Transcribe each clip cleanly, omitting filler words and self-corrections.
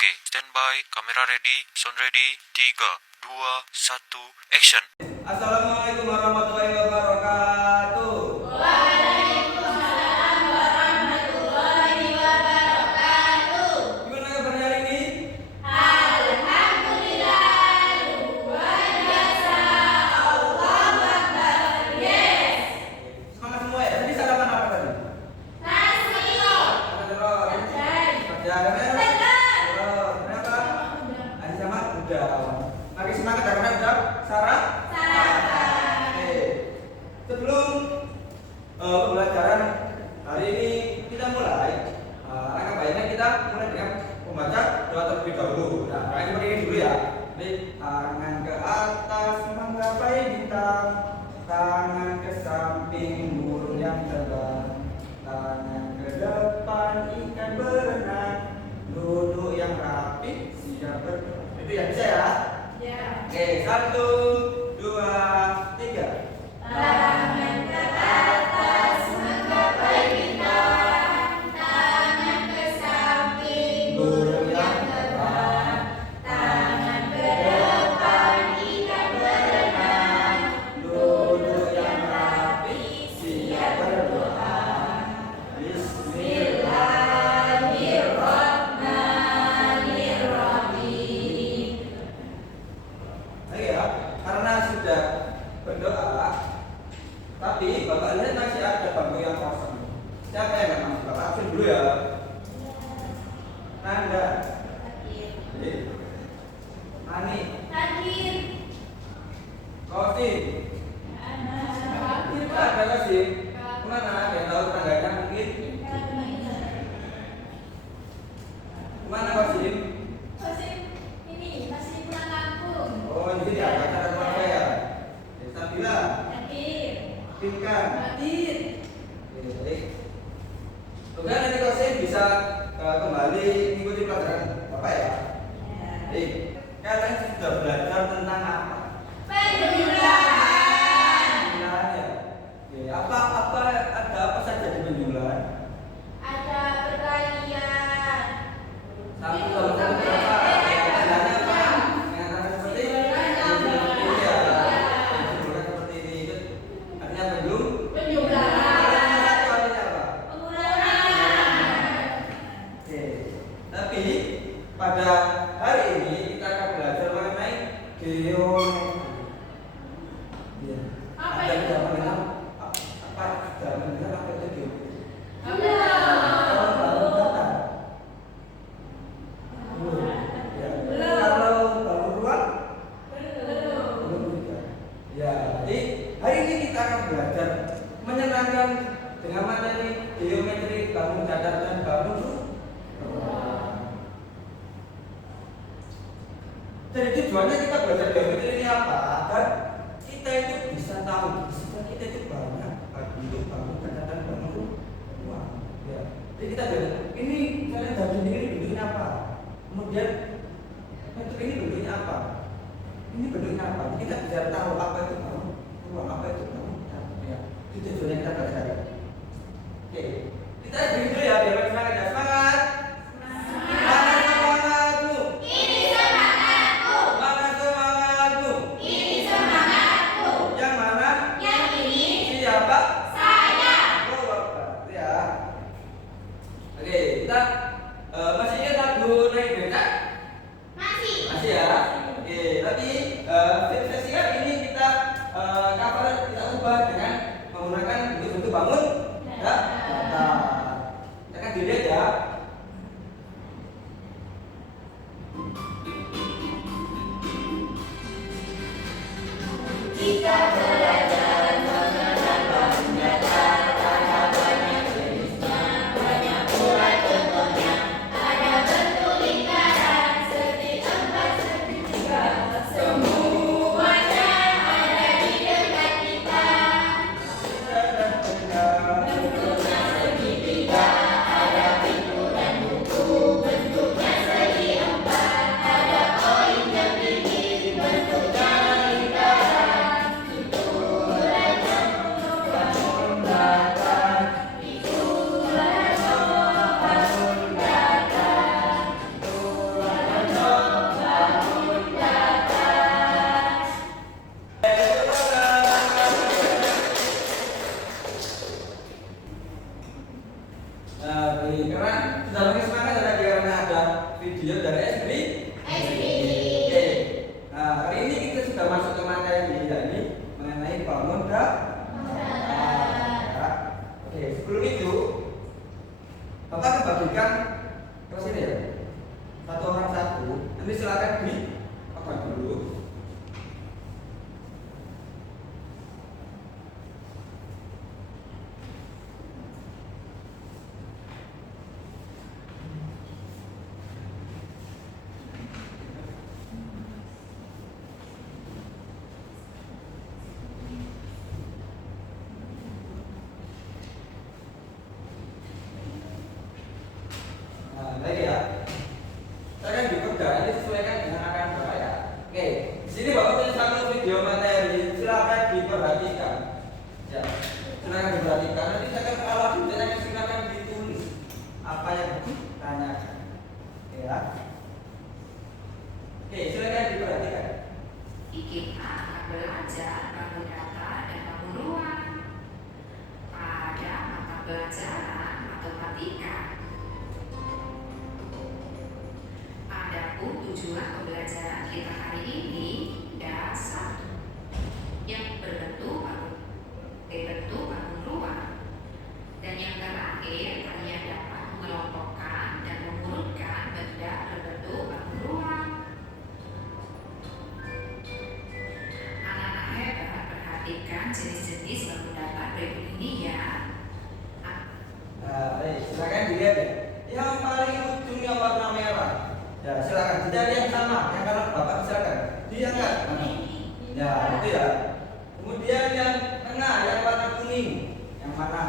Oke, standby, kamera ready, sound ready, 3, 2, 1, action. Assalamualaikum warahmatullahi wabarakatuh. Waalaikumsalam warahmatullahi wabarakatuh. Gimana kabarnya hari ini? Alhamdulillah, luar biasa. Allahu Akbar. Yes. Semangat semua ya. Tadi sarapan apa tadi? Nasi telur. Makan telur. Kerjaan. Kerjaan Telur. Kenapa? Nasi sama udang. Makin semangat ya, karena udah sarapan. Oke. Sebelum pembelajaran hari ini kita mulai, alangkah baiknya kita mulai dengan membaca doa terlebih dahulu. Nah, kayak seperti ini dulu ya. Jadi, tangan ke atas menggapai bintang, tangan ke samping burung yang terbang, tangan ke depan ikan berenang, duduk yang rapi siap berdoa. Itu ya, bisa ya? Ya. Oke, 1, 2, 3. Tangan ke atas menggapai bintang, tangan ke samping burung yang terbang, tangan ke depan ikan berenang, duduk yang rapi siap berdoa. Bismillahirrahmanirrahim. Ayo ya, karena sudah berdoa, tapi Bapak lihat masih ada bangku yang kosong. Siapa yang nggak masuk? Bapak absen dulu ya. Nanda, Ani, Hadir. Kosi, ada Kosi. Kemana? Ada yang tahu tetangganya mungkin? Kemana Kosi? Ini masih pulang kampung. Oh, ini dia acara keluarga ya. Sabila, Hadir. Pinkan. Hadir. Oke, baik. Oke, nanti Kosi bisa kembali mengikuti pelajaran Bapak ya. Baik, kalian sudah belajar tentang apa? Penjulahan. Penjulahan ya. Oke, apa ada apa saja di penjulahan? Ada perkalian. Satu tambah satu berapa? Penjulahannya apa? Mengatakan seperti ini ya. Penjulahan seperti ini itu artinya Penjulahan. Satu artinya apa? Pengurangan. Oke. Tapi pada hari ini kita akan belajar mengenai geometri. Ya. Apa Ada itu? zaman dengan apa? Zaman dengan apa itu geometri? Belum. Kalau datar. Belum. Ya. Belum. Kalau bangun ruang Belum. belum juga. Ya. Jadi hari ini kita akan belajar menyenangkan dengan materi geometri bangun datar dan bangun ruang. Jadi tujuannya kita belajar geometri ini apa? Agar kita itu bisa tahu di sekitar kita itu banyak bentuk bangun datar dan bangun ruang. Ya. Jadi kita belajar ini kalian tahu sendiri bentuknya apa. Kemudian bentuk ini bentuknya apa? Ini bentuknya apa? Kita bisa tahu apa itu bangun ruang, apa itu bangun datar. Ya. Itu tujuannya kita belajar. Oke, kita beri dulu ya biar semangat ya. Semangat. Mana semangatmu? Ini semangatku. Mana semangatmu? Ini semangatku. Yang mana? Yang ini Siapa? saya. Oh, Bapak. Ya. Oke, kita masih ingat lagu naik becak? Masih. Masih ya. Oke, tapi sesi kali ini kita cover kita ubah dengan menggunakan video dari SD. SD. Oke. Nah, kali ini kita sudah masuk ke materi yakni mengenai bangun datar. Oke, sebelum itu Bapak akan bagikan kelas ini ya. Satu orang satu. Nanti silakan di apa dulu. Baik ya. Saya akan diperdah, ini sesuaikan dengan akan Bapak ya. Oke, di sini Bapak punya satu video materi, silakan diperhatikan. Ya, silakan diperhatikan. Nanti saya akan kalau ditanya silakan ditulis apa yang ditanyakan. Ya. Oke, silakan diperhatikan. Kita akan belajar bangun data dan bangun ruang pada mata pelajaran matematika. Adapun tujuan pembelajaran kita hari ini dasar yang berbentuk bangun ruang, dan yang terakhir kalian dapat mengelompokkan dan mengurutkan benda berbentuk bangun ruang. Anak-anak hebat, perhatikan jenis-jenis bangun datar berikut ini ya. Nah, baik, silakan dilihat ya. Yang paling ujungnya warna merah. Ya, silakan. Tidak yang sama, yang kanan Bapak silakan. Diangkat. Ya, itu ya. Kemudian yang tengah yang warna kuning. Yang mana?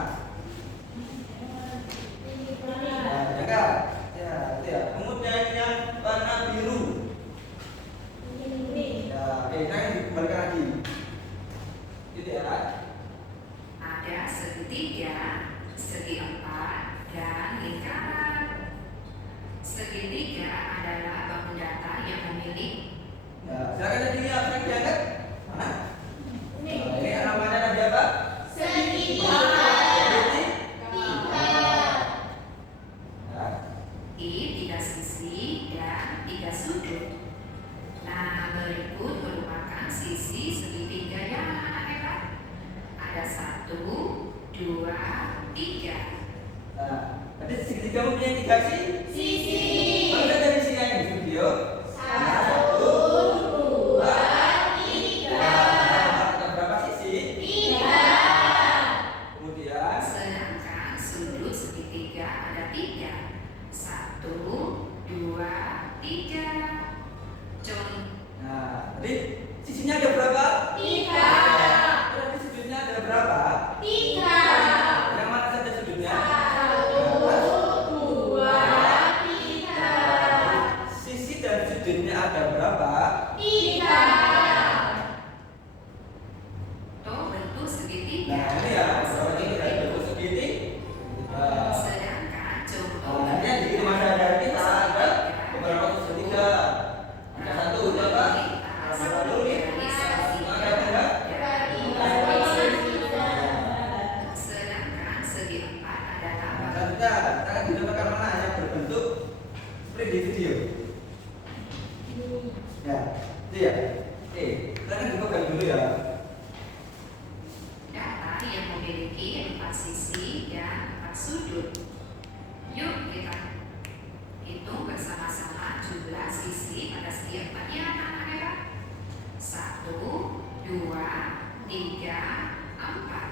Ya, diangkat. Ya, itu ya. Kemudian yang warna biru. Ya, oke, saya dikembalikan lagi. Gitu ya. Ada segitiga, segi empat, dan lingkaran. Segitiga adalah bangun datar yang memiliki. Ya, silakan dilihat, saya diangkat. Mana? Nah, ini namanya tadi apa? Segitiga. Ya. tiga sisi dan tiga sudut. Nah, berikut merupakan sisi segitiga yang anak-anak hebat. Ada 1, 2, 3. Nah, tadi segitiga mempunyai 3 Sisi. Mana dari sini yang di video? 1, 2, 3. Ada berapa sisi? 3. Kemudian Sedangkan sudut segitiga ada 3. 1, 2, 3. Contoh. nah, tadi sisinya ada berapa? 3. Tadi sudutnya ada berapa? 3. Yang mana saja sudutnya? 1, 2, 3. Sisi dan sudutnya ada berapa? 3. Toh bentuk segitiga. Nah, ini ya, berapa ini dari bentuk segitiga. Sedangkan contoh Nanti yang di masa ada kita ada beberapa segitiga. Ada 1, berapa? Ada 2, ada enggak? Sedangkan segi empat adalah Nah, kita akan dicontohkan mana yang berbentuk seperti di video. Ya, itu ya. Oke, kita akan dipegang dulu ya. datar yang memiliki 4 sisi dan 4 sudut. Yuk kita hitung bersama-sama jumlah sisi pada segi empatnya anak-anak hebat. 1, 2, 3, 4.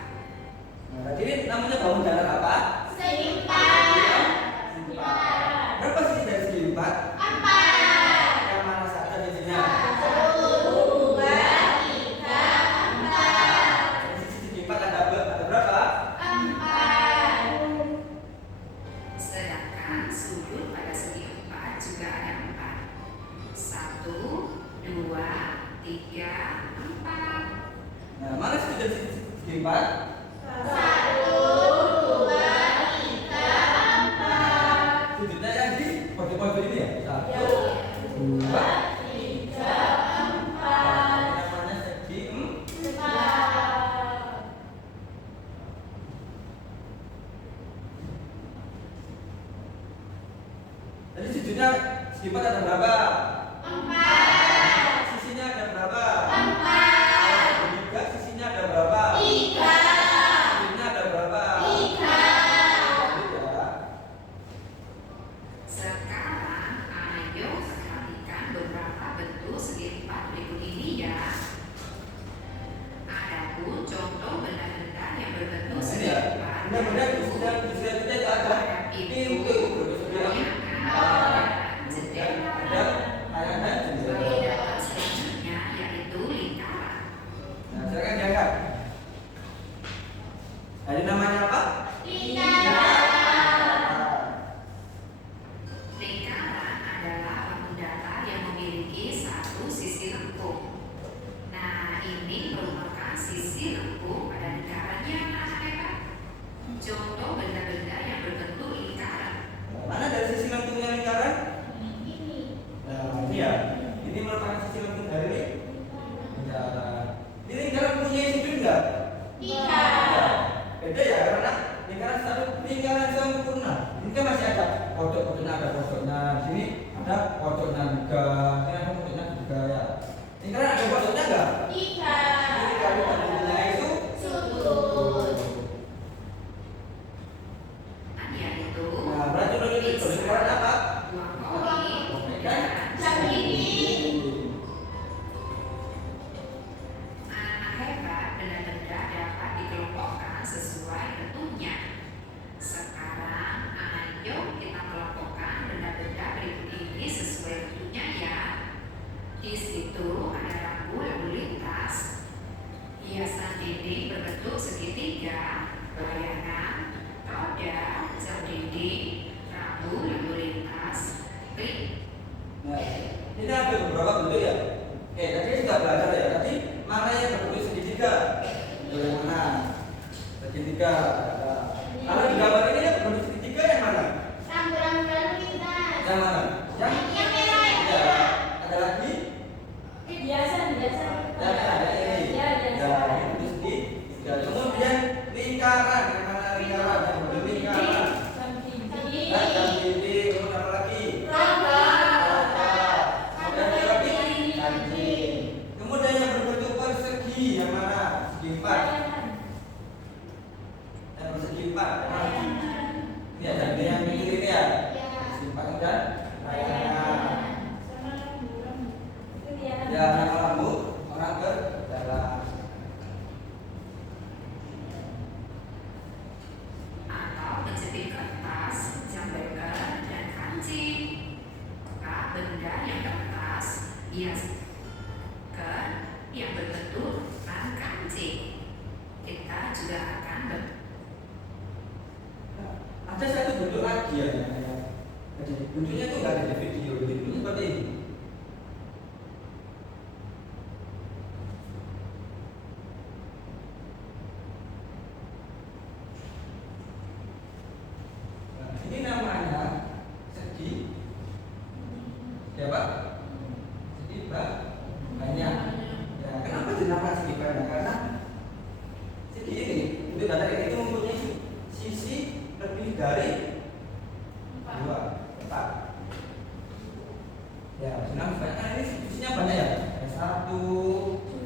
Nah, tadi ini namanya bangun datar apa? Segi 4. Berapa sisi dari segi 4? 4. Yang mana saja sisinya? 1, 2, 3, 4. Dari sisi segi 4 ada berapa? 4. Sedangkan sudut pada segi empat juga ada 4. 1, 2, 3, 4. Nah, mana sudut dari segi 4? 1, 2, 3, 4. Sudutnya yang di pojok-pojok ini ya? 1, 2, 3, 4. namanya segi 4. Jadi sudutnya Segi 4 ada berapa? 4. Sisinya ada berapa? 4. Segi 3 sisinya ada berapa? 3. Sisinya ada berapa? 3. Ya. Sekarang ayo perhatikan beberapa bentuk segi empat berikut ini ya. Adapun contoh benda-benda yang berbentuk segi Ya. empat Benda-benda di sekitar kita itu ada pintu, ruangan, jendela. ada kayak dan jendela. Tindakan selanjutnya yaitu lingkaran. Nah, silakan diangkat. Jadi namanya apa? Lingkaran adalah bangun datar yang memiliki satu sisi lengkung. Nah, ini merupakan sisi lengkung pada lingkarannya anak-anak. Contoh benda-benda yang berbentuk lingkaran. Mana dari sisi lengkungnya lingkaran? Nah, ini ya. Ini merupakan sisi lengkung dari lingkaran. Ini lingkaran punya sudut enggak? Beda ya, karena lingkaran satu lingkaran sempurna. Ini kan masih ada pojok-pojoknya, ada pojoknya. Di sini ada pojoknya juga. Ini ada pojoknya juga ya. Lingkaran ada pojoknya enggak? Ini kalau pojoknya itu Yaitu nah, berarti itu lingkaran apa? ruang kori dan Jam dinding. anak hebat, benda-benda dapat dikelompokkan sesuai bentuknya. Sekarang, ayo kita kelompokkan benda-benda berikut ini sesuai bentuknya ya. Di situ ada rambu lalu lintas, hiasan dinding berbentuk segitiga, bayangan, roda, jam dinding, rambu lalu lintas, klik. Nah, ini ada beberapa bentuk ya. Oke, tadi sudah belajar ya. Tadi mana yang berbentuk segitiga? Yang mana? Segitiga. Nah, kalau di gambar ini yang berbentuk segitiga yang mana? Yang mana? Yang merah ya. Ada lagi? biasa Ya, ada ini. Ya, ini berbentuk segitiga. Kemudian lingkaran. Yang mana lingkaran? Yang berbentuk lingkaran. Nah, yang dinding. Kemudian apa lagi? Kemudian yang berbentuk persegi yang mana? Segi 4. Yang persegi 4. Ini ada yang kiri ini ya. Segi 4 dan layangan. Ya, nama lampu orang berjalan. Atau menjepit kertas, jam beker, dan kancing. Maka benda yang kertas hiaskan yang berbentuk kancing. Kita juga akan Ada satu bentuk lagi ya. Jadi bentuknya itu nggak ada di video. Bentuknya seperti ini. Nah, ini namanya segi. Siapa? Segi banyak. Ya, kenapa dinamakan segi banyak? Karena segi ini, bentuk datar ini itu mempunyai sisi lebih dari 2, 4. Ya, senang banyak. Nah, ini sisinya banyak ya. Ada 1,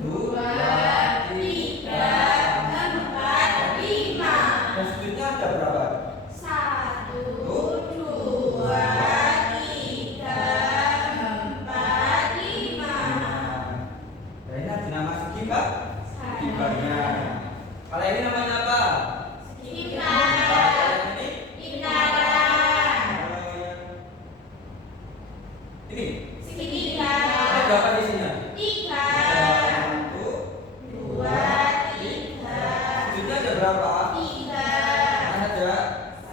2, 3, 4. Dan sudutnya ada berapa? 5. Nah, ini ada nama segi segi banyak. Kalau ini namanya apa? Kalau yang ini? Kalau yang ini? Ada berapa isinya? Ada 1, 2, sudutnya ada berapa? Mana ada? 3.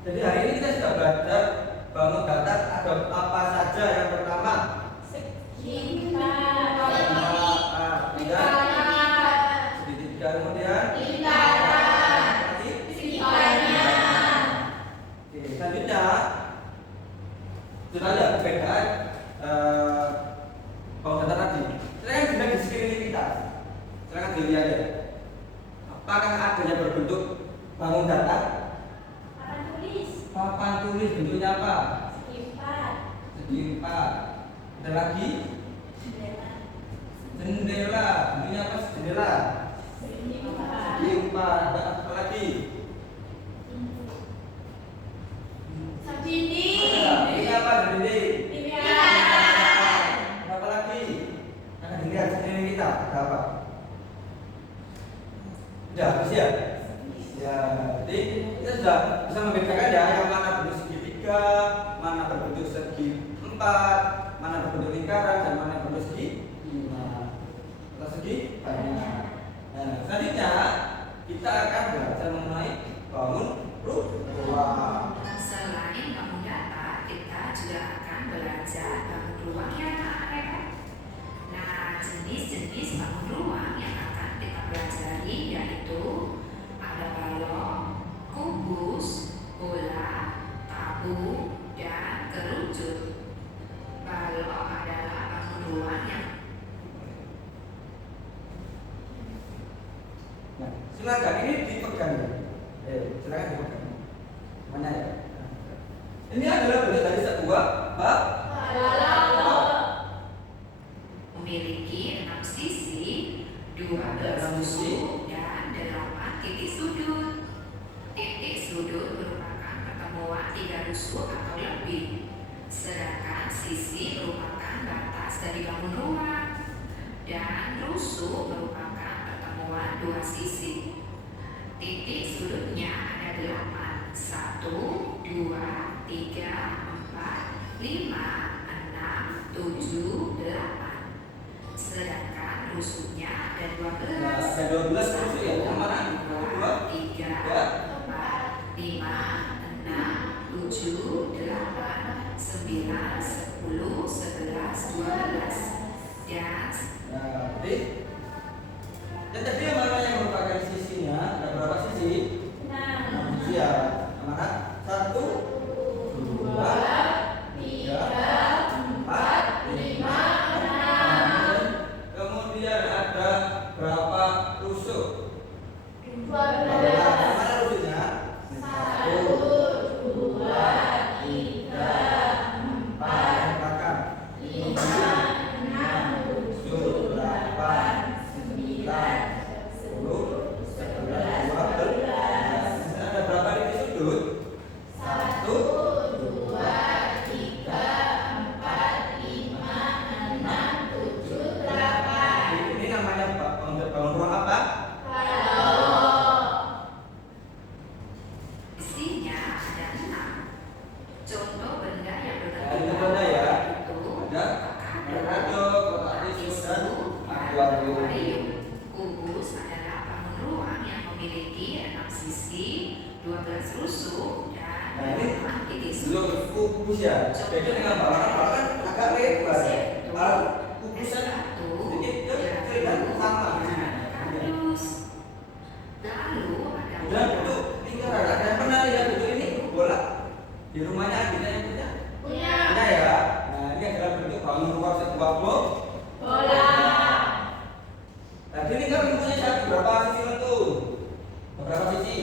Jadi hari ini kita sudah belajar bangun datar ada apa saja. Yang pertama segitiga, kemudian lagi tadi. Silakan dilihat di sekeliling kita. Silakan dilihat ya. Apakah ada yang berbentuk bangun datar? Papan tulis. Papan tulis bentuknya apa? Segi 4. Segi 4. Ada lagi? Jendela. Jendela. Bentuknya apa jendela? Segi 4. Segi 4. Ada apa lagi? Dinding. Ini apa dinding? Tiang. Ada apa lagi? Nah, dilihat sekeliling kita. Ada apa? Sudah habis ya? Ya, jadi kita sudah bisa membedakan ya yang mana berbentuk segitiga, mana berbentuk segi 4, mana berbentuk lingkaran, dan mana berbentuk segi 5 atau segi banyak. Nah, selanjutnya kita akan belajar mengenai bangun ruang. Selain bangun datar, kita juga akan belajar bangun ruang ya anak-anak. Nah, jenis-jenis bangun ruang yang akan kita pelajari yaitu ada balok, kubus, bola, tabung, dan kerucut. Balok adalah bangun ruang yang Nah, silakan ini dipegang ya. Silakan dipegang. Mana ya? Ini adalah bentuk dari sebuah Balok. memiliki 6 sisi, 12 rusuk, dan 8 titik sudut. Titik sudut merupakan pertemuan 3 rusuk atau lebih, sedangkan sisi merupakan batas dari bangun ruang, dan rusuk merupakan pertemuan 2 sisi. Titik sudutnya ada 8, 1, 2, 3, 4, 5, 6, 7, 8. Sedangkan rusuknya ada 12. Nah, ada 12 rusuk ya. Yang mana? 2, 3, 3. 4, 5, 6, 7, 8, 9, 10, 11, 12. Dan Nah, jadi yang tadi yang mana yang merupakan sisinya? Ada berapa sisi? 6 sisi ya. Yang mana? 1, 2, 3, 4, 5, 6. Kemudian ada berapa rusuk? 12. Mana rusuknya? 1, 2, 3, 4. Yang belakang. 5, 6, 7, 8, 9, 10, 11, 12. Ada berapa titik sudut? 1, 2, 3, 4, 5, 6, 7, 8. Ini namanya bangun ruang apa? isinya ada 6. Contoh benda yang Nah, ini berbentuk ada ya. itu Ada radio, kotak tisu, dan akuarium. Kubus adalah bangun ruang yang memiliki 6 sisi, 12 rusuk, dan Nah, ini 8 titik belum sudut. kubus ya. Beda dengan balon agak lebar ya. Kalau kubusan sedikit kecil dan sama di sini. Kardus. Lalu ada Dan bentuk lingkaran. Ada yang pernah lihat bentuk ini bola di rumahnya ada yang punya? Punya. Punya ya. Nah, ini adalah bentuk bangun ruang sebuah Bola. Tadi ini kan bentuknya satu berapa sisi lentur? Berapa sisi?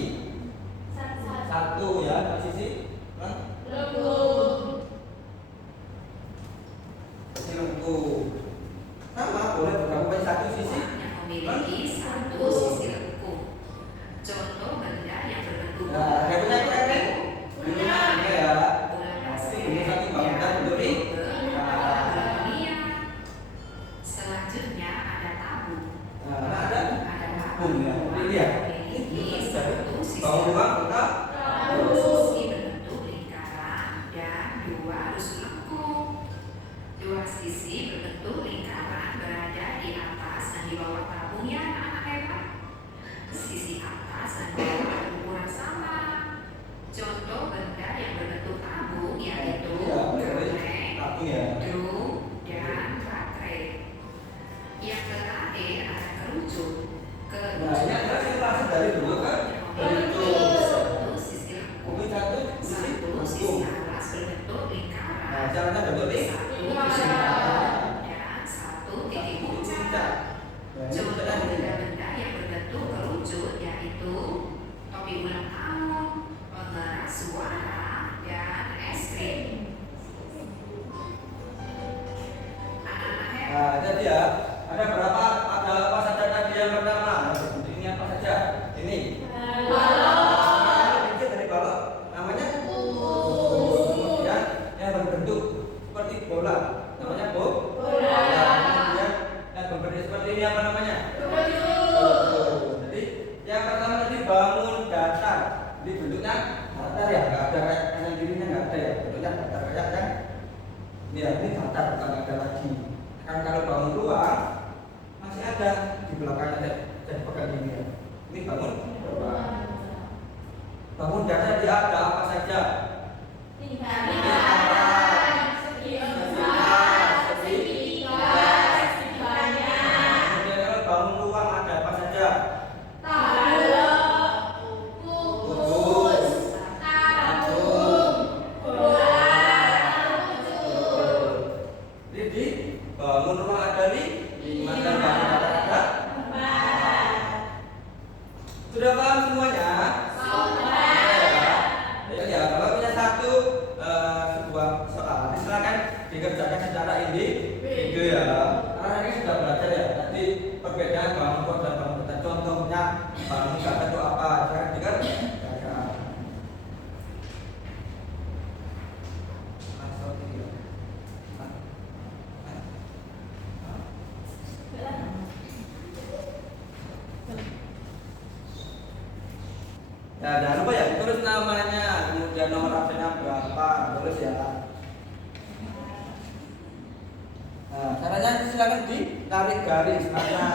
Satu ya, berapa sisi? Lengkung. Sisi lentur. Sama boleh bergabung satu sisi. yang memiliki 1 sisi lengkung. Contoh benda yang berbentuk Nah, yang punya kita kan? Punya. Punya ya. bola Pasti basket, punya satu bangunan bentuk ini. bola dunia. Selanjutnya ada tabung. Nah, ada Ada tabung ya. Ini ya. memiliki 1 sisi Bangun ruang kita. sisi berbentuk lingkaran dan 2 rusuk lengkung. 2 sisi berbentuk lingkaran berada di atas dan di bawah tabungnya anak-anak hebat. Sisi atas dan bawah berukuran sama. Contoh benda yang berbentuk tabung yaitu Ya, boleh kelereng, tabung ya. drum, dan baterai. Yang terakhir ada kerucut. Nah, ini adalah simulasi dari dulu kan. Memiliki 1 sisi lengkung. Mungkin satu sisi 1 sisi lengkung. alas berbentuk lingkaran. Nah, caranya bentuk ini. 1 sisi lengkung dan 1 titik puncak. Nah, ini Contoh puncaknya di sini. benda-benda yang berbentuk kerucut yaitu topi ulang tahun, pengeras suara, dan es krim. Anak-anak hebat. Nah, jadi ya, ada berapa? Ada apa saja tadi yang pertama? Ini apa saja? Ini. Namanya dari balok. Namanya kemudian yang berbentuk seperti bola. Namanya bola. Kemudian yang berbentuk seperti ini apa namanya? Jadi yang pertama tadi bangun datar. Jadi bentuknya datar ya, nggak ada kanan kirinya nggak ada ya. Bentuknya datar kayak kan? Ini ya, ini datar bukan ada lagi. Kan kalau bangun ruang masih ada di belakangnya dan pegang ini ya. Ini bangun ruang. Bangun datar dia ada apa saja? Kemudian kalau bangun ruang ada apa saja? Jadi di bangun ruang ada lima dan bangun datar ada. Sudah paham semuanya? Ya, kalau punya satu sebuah soal, silakan dikerjakan secara individu ya. Karena ini sudah belajar ya. Tadi perbedaan bangun ruang dan bangun datar. Contohnya bangun datar itu apa? Silakan dikerjakan. Ya, jangan lupa ya, tulis namanya, kemudian nomor absennya berapa, tulis ya. Nah, caranya silakan ditarik garis mana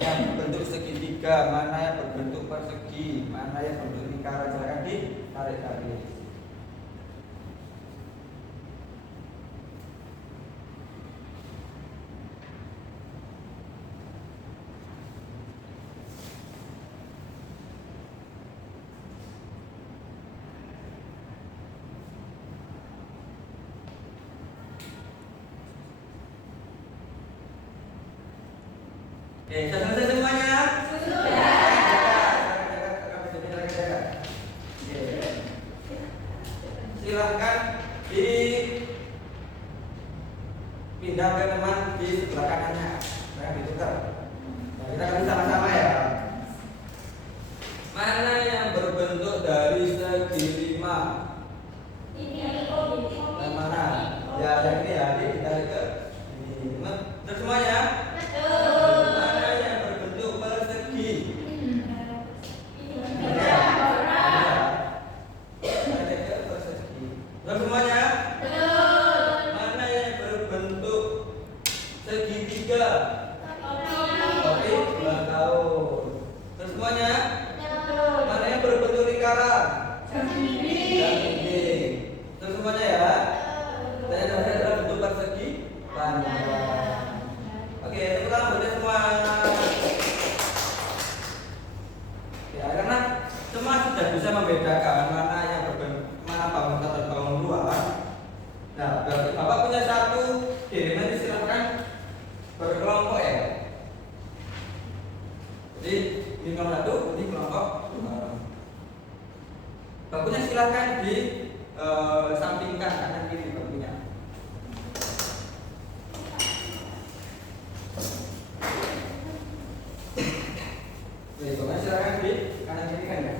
yang berbentuk segitiga, mana yang berbentuk persegi, mana yang berbentuk lingkaran, silakan ditarik garis. Oke, sudah selesai semuanya? Silahkan dipindah ke teman di sebelah kanannya. Jangan ditukar. Nah, kita akan sama-sama ya. Mana yang berbentuk dari segi 5? Yang mana? Ya, yang ini ya, ditarik ke ini. Terus semuanya? Mana yang berbentuk persegi? Terus semuanya? Mana yang berbentuk segitiga? Oke, 2 tahun. Terus semuanya? Mana yang berbentuk lingkaran? Dinding. Terus semuanya ya? Dan yang terakhir adalah bentuk persegi panjang. Oke, tepuk tangan buat semua. Ya, karena semua sudah bisa membedakan mana yang mana bangun datar dan bangun ruang. Nah, berarti Bapak punya satu nanti silahkan berkelompok ya. Jadi ini kelompok 1, ini kelompok 2. Bakunya silahkan di sampingkan kanan kiri bakunya. Baik, bakunya silahkan di kanan kiri kan ya.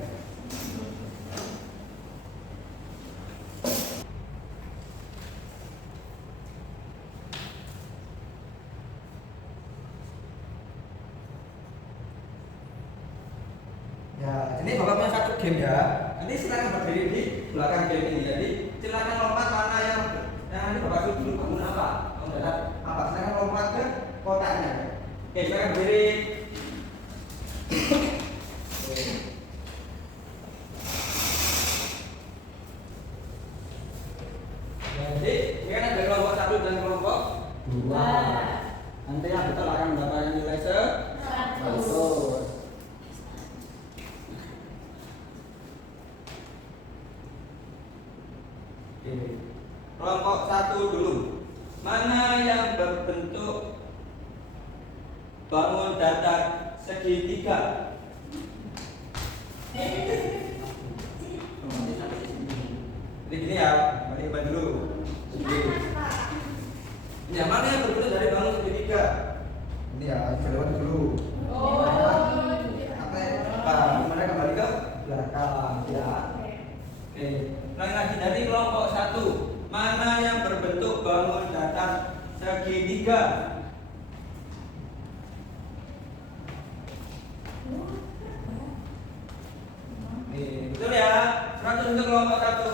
Ya, ini Bapak punya satu game ya. Nanti silakan berdiri di belakang game ini. Jadi silakan lompat mana yang nanti Bapak suruh dulu bangun apa? Datar apa? Silakan lompat ke kotaknya. Oke, silakan berdiri. Jadi ini kan ada kelompok 1 dan kelompok 2. Nanti yang betul akan mendapatkan nilai 100. Kelompok 1 dulu. Mana yang berbentuk bangun datar segitiga. Jadi gini ya, balik ke dulu. Ini yang mana yang berbentuk dari bangun segitiga? Ini ya, kita lewat dulu. Kemudian kembali ke belakang ya. Oke, ulangi lagi dari kelompok 1. Mana yang berbentuk bangun datar segitiga? Nih, betul ya. 100 untuk kelompok 1.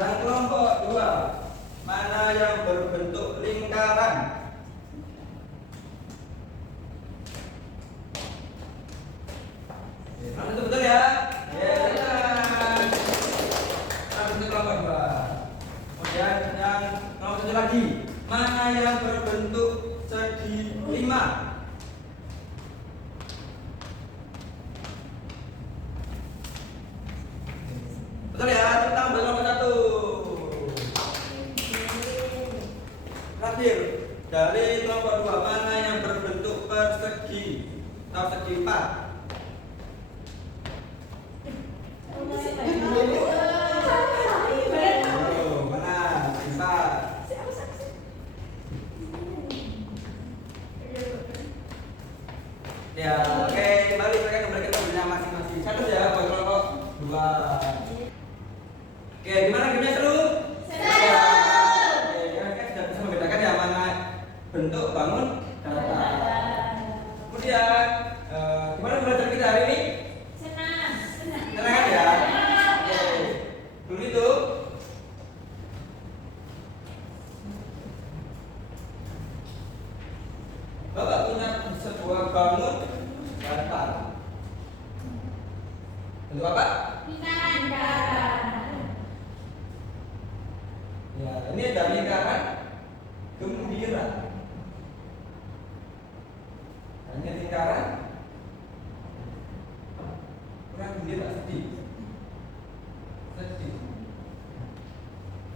Dan kelompok 2. Mana yang berbentuk lingkaran? Itu betul ya? Ya, benar. Untuk kelompok 2. Kemudian yang kelompok 1 lagi. Mana yang berbentuk segi 5? Betul ya? Tentang kelompok 1. Terakhir, dari kelompok 2 mana yang berbentuk persegi atau segi 4? Ya, oke, kembali mereka kembali ke tabelnya masing-masing. Satu ya, buat kelompok 2. Oke, gimana gamenya seru? Seru. Oke, kalian sudah bisa membedakan ya mana bentuk bangun datar. Kemudian, gimana belajar kita hari ini? Senang. Senang kan ya? Oke, dulu itu Bapak punya sebuah bangun datar. Bentuk apa? Ya, ini ada lingkaran gembira. Hanya lingkaran kurang gembira, sedih.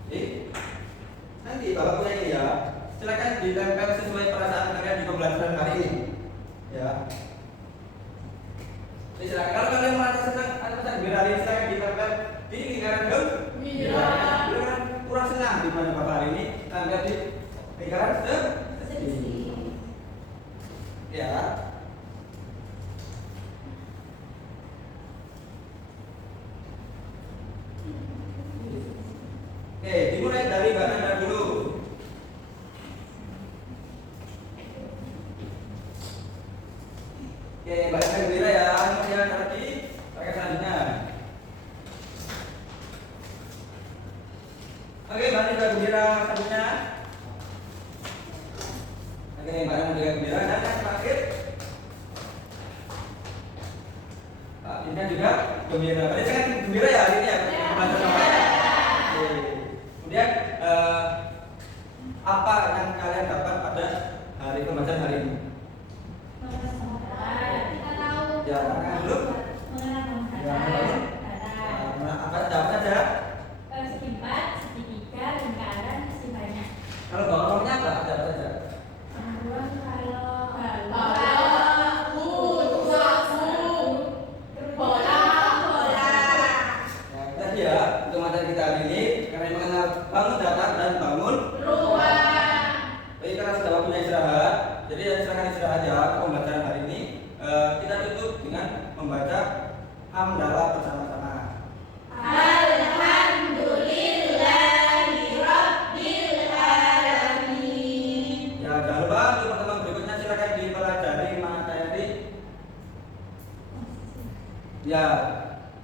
Jadi, nanti Bapak punya ini ya. Silakan ditempel sesuai perasaan kalian di pembelajaran kali ini. Ya. Jadi silakan kalau kalian merasa senang atau gembira, silakan ditempel di lingkaran gembira. Kalau kurang senang di mana Bapak hari ini, tempel di lingkaran sedih. Ya. Oke, dimulai dari Mbak Nanda dulu. Oke, Mbak Nanda gembira ya. Kemudian nanti pakai selanjutnya. Oke, Mbak Nanda gembira selanjutnya. Oke, Mbak Nanda gembira dan yang terakhir Pak Dinda juga gembira. Berarti sangat gembira ya hari ini ya. Oke. Kemudian apa yang kalian dapat pada hari pembelajaran hari ini? Ya, makan dulu. Ya, apa saja? Kalau bangunnya apa? Ada apa saja? Ya, tadi ya untuk materi kita hari ini karena mengenal bangun datar dan bangun ruang. Jadi karena sudah waktunya istirahat, jadi silakan istirahat ya pembelajaran hari ini. Kita tutup dengan membaca hamdalah bersama-sama. Ya, jangan lupa untuk pertemuan berikutnya silakan dipelajari materi ya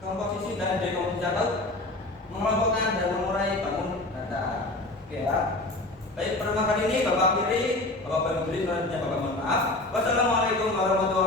komposisi dan dekomposisi atau mengelompokkan dan mengurai bangun datar. Oke ya. Baik, pertemuan kali ini Bapak akhiri, Bapak beri selanjutnya Bapak mohon maaf. Wassalamualaikum warahmatullahi wabarakatuh.